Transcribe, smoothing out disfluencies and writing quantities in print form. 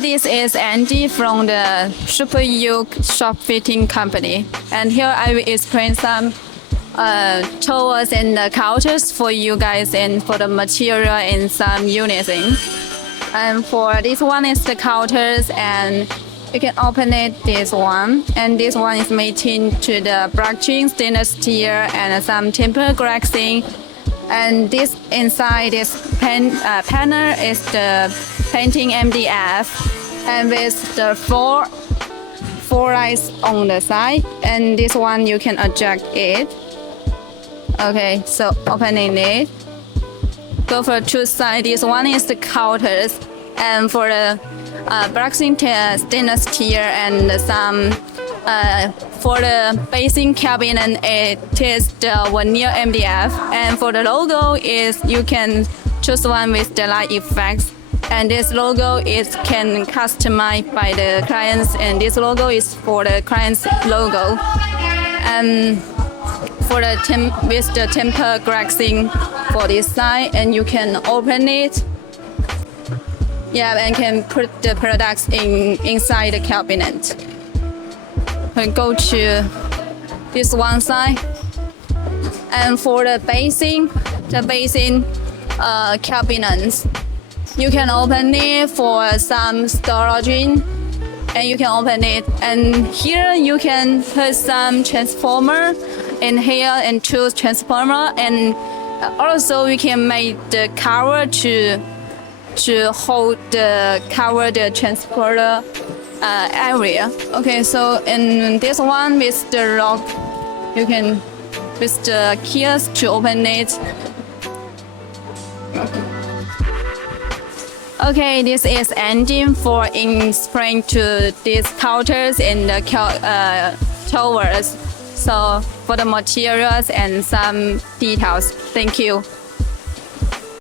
this is Andy from the shop fitting company, and here I will explain some tools and counters for you guys and for the material and some unison. And for this one is the counters, and you can open it this one, and this one is made into the brushing stainless steel and some temper glassing. And this inside this panel is the painting MDF, and with the four lights on the side, and this one you can adjust it. Okay, so opening it, go for two sides. This one is the counters, and for the brushing stainless steel and some for the basing cabinet, it is the veneer MDF, and for the logo is you can choose one with the light effects, and this logo is can customize by the clients, and this logo is for the client's logo. And for the with the temper glassing for this side, and you can open it. Yeah, and can put the products inside the cabinet. We go to this one side, and for the basin cabinets, you can open it for some storage, and you can open it, and here you can put some transformer in here and choose transformer, and also we can make the cover to hold the cover the transporter area. Okay, so in this one with the lock, you can with the keys to open it. Okay, this is engine for explain to these counters and the towers. So for the materials and some details. Thank you.